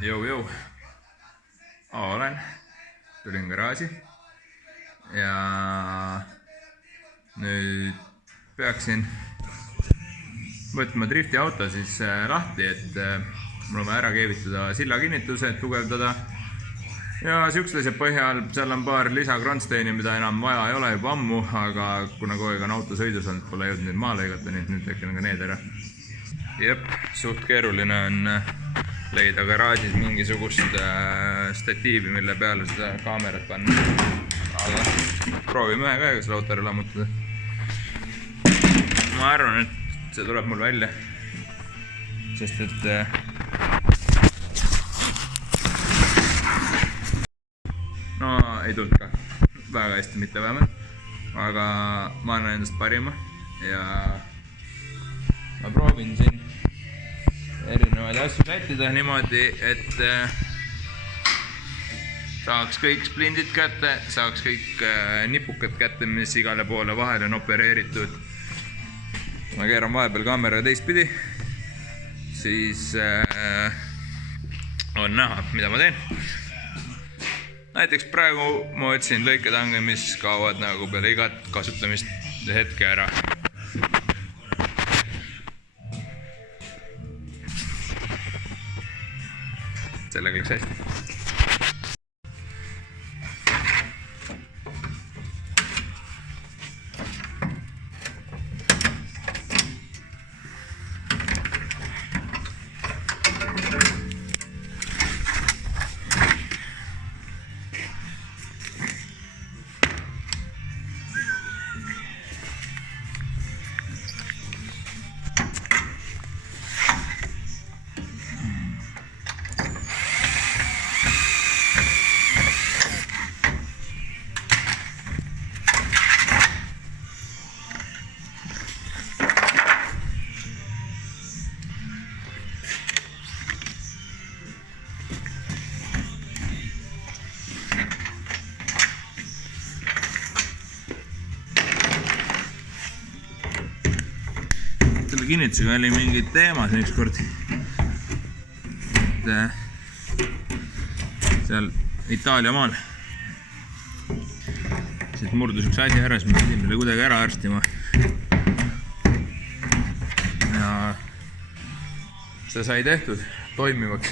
Jõu. Olen. Tulin garaaži. Ja nüüd peaksin võtma drifti auto siis lahti, et mul on vaja ära keevitada silla kinnitused, tugevdada. Ja siukstlase põhjal seal on paar lisakronsteini, mida enam vaja ei ole juba ammu, aga kuna kogu aeg on auto sõidus olnud, pole jõudnud neid maa lõigata, nii et nüüd tekkelen ka need ära. Jep, suht keeruline on leida garaažis mingisugust statiivi, mille peale seda kaamerat panna. Aga proovime ühe käega selle auto ära lammutada. Ma arvan, et see tuleb mul välja, sest et no ei tulnud ka väga hästi, mitte vähemalt, aga ma annan endast parima ja ma proovin siin erinevaid asju sättida niimoodi, et saaks kõik splindid kätte, saaks kõik nipukad kätte, mis igale poole vahel on opereeritud. Ma keeran vahepeal kaamera teistpidi, siis on näha, mida ma teen. Näiteks praegu ma otsin lõiketange, mis kaovad nagu peale igat kasutamist hetke ära. Sellega läks hästi. Selle kinnitusega oli mingi teema siin ükskord, et seal Itaalia maal siit murdus üks asi ära, siis ma pidin meile kuidagi ära arstima ja see sai tehtud toimivaks.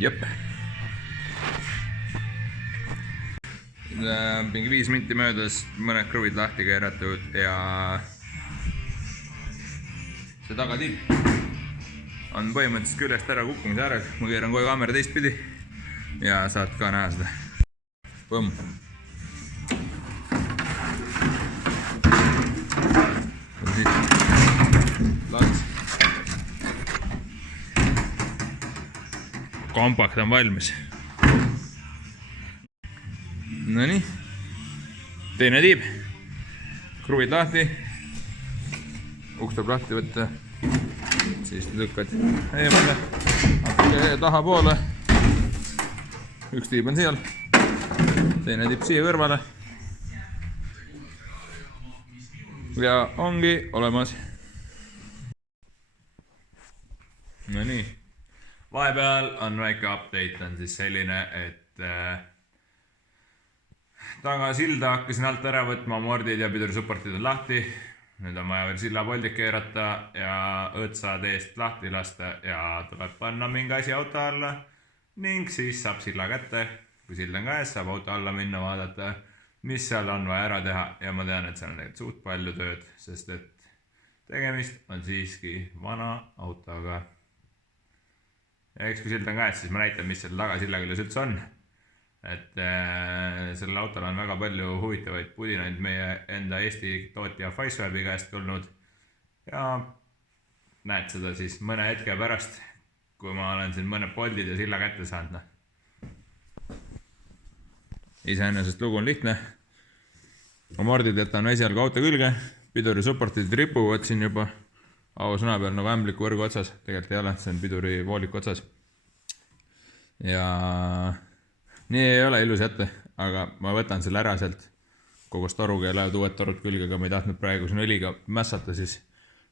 Jep. Mingi 5 minti möödas mõned kruvid lahti keeratud ja see tagatiib on põhimõtteliselt küljest ära kukkumise ääres. Ma keeran kohe kaamera teistpidi ja saad ka näha seda. Põmm. Lats. Kompakt on valmis. Nonii. Teine tiib. Kruvid lahti. Uks tuleb lahti võtta. Siis lükkad eemale. Natuke taha poole. Üks tiib on seal. Teine tiib siia kõrvale. Ja ongi olemas. Nonii. Vahepeal on väike update, on siis selline, et taga silda hakkasin alt ära võtma, mordid ja pidurisuportid on lahti. Nüüd on vaja veel silla poldid keerata ja õõtsad eest lahti lasta ja tuleb panna mingi asi auto alla ning siis saab silla kätte. Kui sild on käes, saab auto alla minna, vaadata, mis seal on vaja ära teha ja ma tean, et seal on tegelikult suht palju tööd, sest et tegemist on siiski vana autoga. Ja eks kui sild on käes, siis ma näitan, mis selle taga silla küljes üldse on. Et selle autol on väga palju huvitavaid pudinaid meie enda Eesti tootja Ficewebi käest tulnud ja näed seda siis mõne hetke pärast, kui ma olen siin mõned poldid ja silla kätte saanud. Iseenesest lugu on lihtne. Mordid jätan esialgu auto külge, pidurisuportid ripuvad siin juba ausõna peal nagu ämbliku võrgu otsas. Tegelikult ei ole, see on piduri vooliku otsas. Ja nii ei ole ilus jätta, aga ma võtan selle ära sealt kogus toruga ja lähevad uued torud külge, aga ma ei tahtnud praegu siin õliga mässata, siis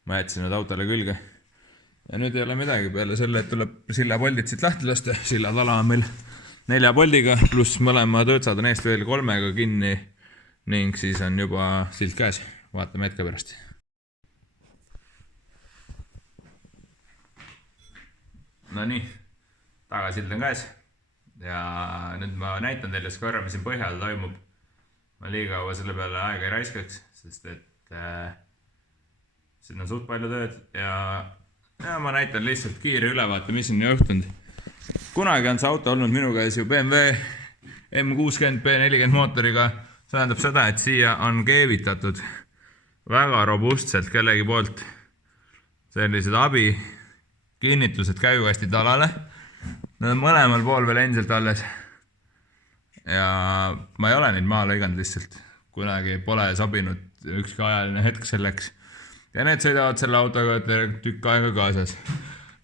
ma jätsin need autole külge. Ja nüüd ei ole midagi peale selle, et tuleb sillapoldid siit lahti lasta. Sillatala on meil 4 poldiga, pluss mõlemad õõtsad on eest veel 3-ga kinni ning siis on juba silt käes. Vaatame hetke pärast. No nii, tagasild on käes ja nüüd ma näitan teile korra, mis siin põhjal toimub. Ma liiga kaua selle peale aega ei raiskaks, sest et siin on suht palju tööd ja ma näitan lihtsalt kiire ülevaate, mis on juhtunud. Kunagi on see auto olnud minu käes ju BMW M60 B40 mootoriga. See tähendab seda, et siia on keevitatud väga robustselt kellegi poolt sellised abi kinnitused käigukasti talale. Nad on mõlemal pool veel endiselt alles. Ja ma ei ole neid maha lõiganud lihtsalt. Kunagi pole sobinud ükski ajaline hetk selleks. Ja need sõidavad selle autoga tükk aega kaasas.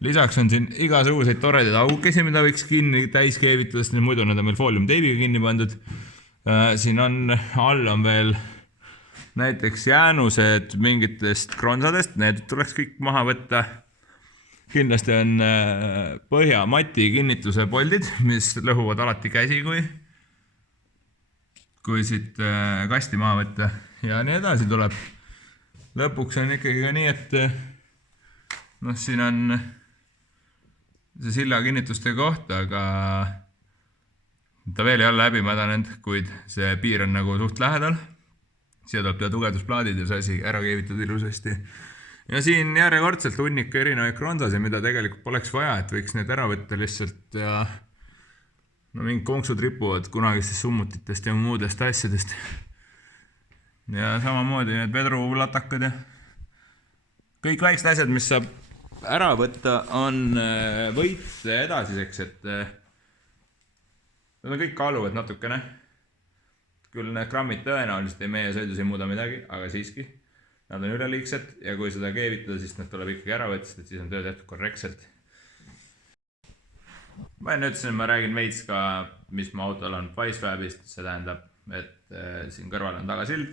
Lisaks on siin igasuguseid toredaid aukesi, mida võiks kinni täis keevitada, sest muidu nad on meil fooliumteibiga kinni pandud. Siin on all on veel näiteks jäänused mingitest kronsadest. Need tuleks kõik maha võtta. Kindlasti on põhja mati kinnituse poldid, mis lõhuvad alati käsi, kui siit kasti maha võtta. Ja nii edasi tuleb. Lõpuks on ikkagi ka nii, et siin on see silla kinnituste koht, aga ta veel ei ole läbi mädanenud, kuid see piir on nagu suht lähedal. Siia tuleb tugevdusplaadid ja see asi ära keevitud ilusasti. Ja siin järjekordselt hunnik erinevaid kronsasid, mida tegelikult poleks vaja, et võiks need ära võtta lihtsalt ja mingid konksud ripuvad kunagistest summutitest ja muudest asjadest. Ja samamoodi need vedrulatakad ja kõik väiksed asjad, mis saab ära võtta, on võits edasiseks, et nad on kõik kaaluvad natukene. Küll need grammid tõenäoliselt meie sõidus ei muuda midagi, aga siiski. Nad on üleliigsed ja kui seda keevitada, siis nad tuleb ikkagi ära võtta, et siis on töö tehtud korrektselt. Ma enne ütlesin, ma räägin veits ka, mis mu autol on Ficewebist. See tähendab, et siin kõrval on tagasild,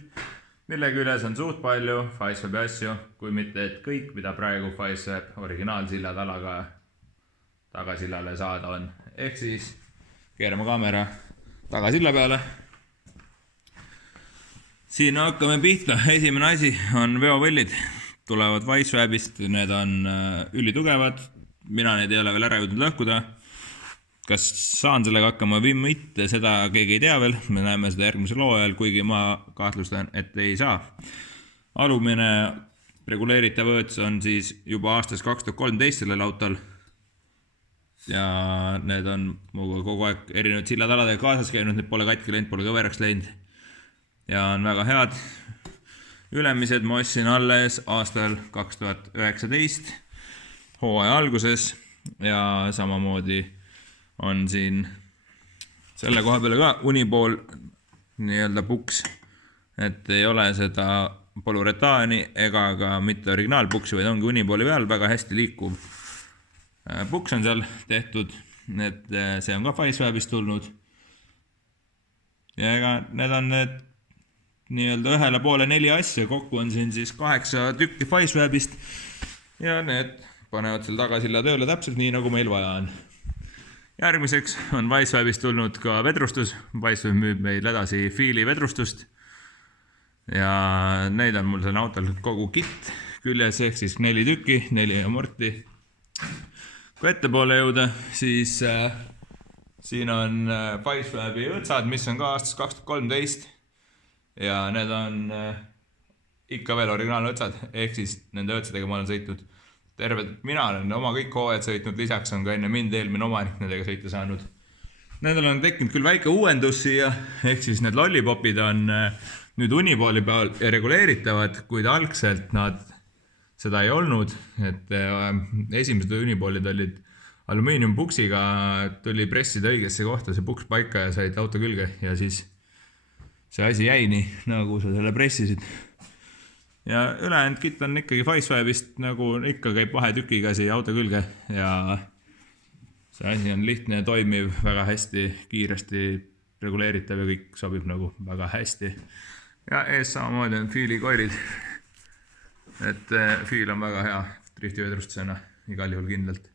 mille küljes on suht palju Ficewebi asju, kui mitte et kõik, mida praegu Ficeweb originaalsillatalaga tagasillale saada on. Ehk siis keerame kaamera tagasilla peale. Siin hakkame pihta. Esimene asi on veovõllid. Tulevad Ficewebist, need on ülitugevad. Mina neid ei ole veel ära jõudnud lõhkuda. Kas saan sellega hakkama või mitte, seda keegi ei tea veel. Me näeme seda järgmisel hooajal, kuigi ma kahtlustan, et ei saa. Alumine reguleeritav õõts on siis juba aastast 2013 sellel autol. Ja need on kogu aeg erinevad sillataladega kaasas käinud, need pole katki läinud, pole kõveraks läinud. Ja on väga head. Ülemised ma ostsin alles aastal 2019 hooaja alguses ja samamoodi on siin selle koha peale ka unipool nii-öelda puks, et ei ole seda poluretaani ega ka mitte originaalpuksi, vaid ongi unipooli peal väga hästi liikuv. Puks on seal tehtud, et see on ka Ficewebist tulnud. Ja ega need on need nii-öelda 1,5-4 asja, kokku on siin siis 8 tükki Ficewebist ja need panevad seal tagasilla tööle täpselt nii, nagu meil vaja on. Järgmiseks on Ficewebist tulnud ka vedrustus. Ficeweb müüb meil edasi Feeli vedrustust ja neid on mul selle autol kogu kit küljes, ehk siis 4 tükki, 4 amorti. Kui ettepoole jõuda, siis siin on Ficewebi õõtsad, mis on ka aastast 2013 ja need on ikka veel originaalõõtsad, ehk siis nende õõtsadega ma olen sõitnud terved. Mina olen oma kõik hooajad sõitnud, lisaks on ka enne mind eelmine omanik nendega sõita saanud. Nendel on tekkinud küll väike uuendus siia, ehk siis need lollipopid on nüüd unipooli peal reguleeritavad, kuid algselt nad seda ei olnud, et esimesed unipoolid olid alumiiniumpuksiga, tuli pressida õigesse kohta see puks paika ja said auto külge ja siis see asi jäi nii, nagu sa selle pressisid. Ja ülejäänud kit on ikkagi Ficewebist, nagu ikka käib vahetükiga siia auto külge ja see asi on lihtne ja toimiv, väga hästi, kiiresti reguleeritav ja kõik sobib nagu väga hästi. Ja ees samamoodi on Feeli koilid. Et Feel on väga hea driftivedrustusena, igal juhul kindlalt.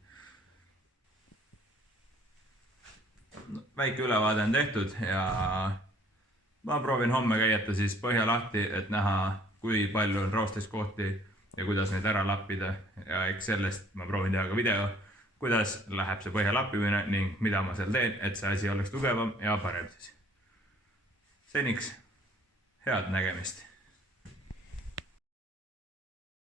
Väike ülevaade on tehtud ja ma proovin homme käieta siis põhja lahti, et näha, kui palju on roosteskohti ja kuidas neid ära lappida. Ja eks sellest ma proovin teha ka video, kuidas läheb see põhja lappimine ning mida ma seal teen, et see asi oleks tugevam ja parem siis. Seniks head nägemist!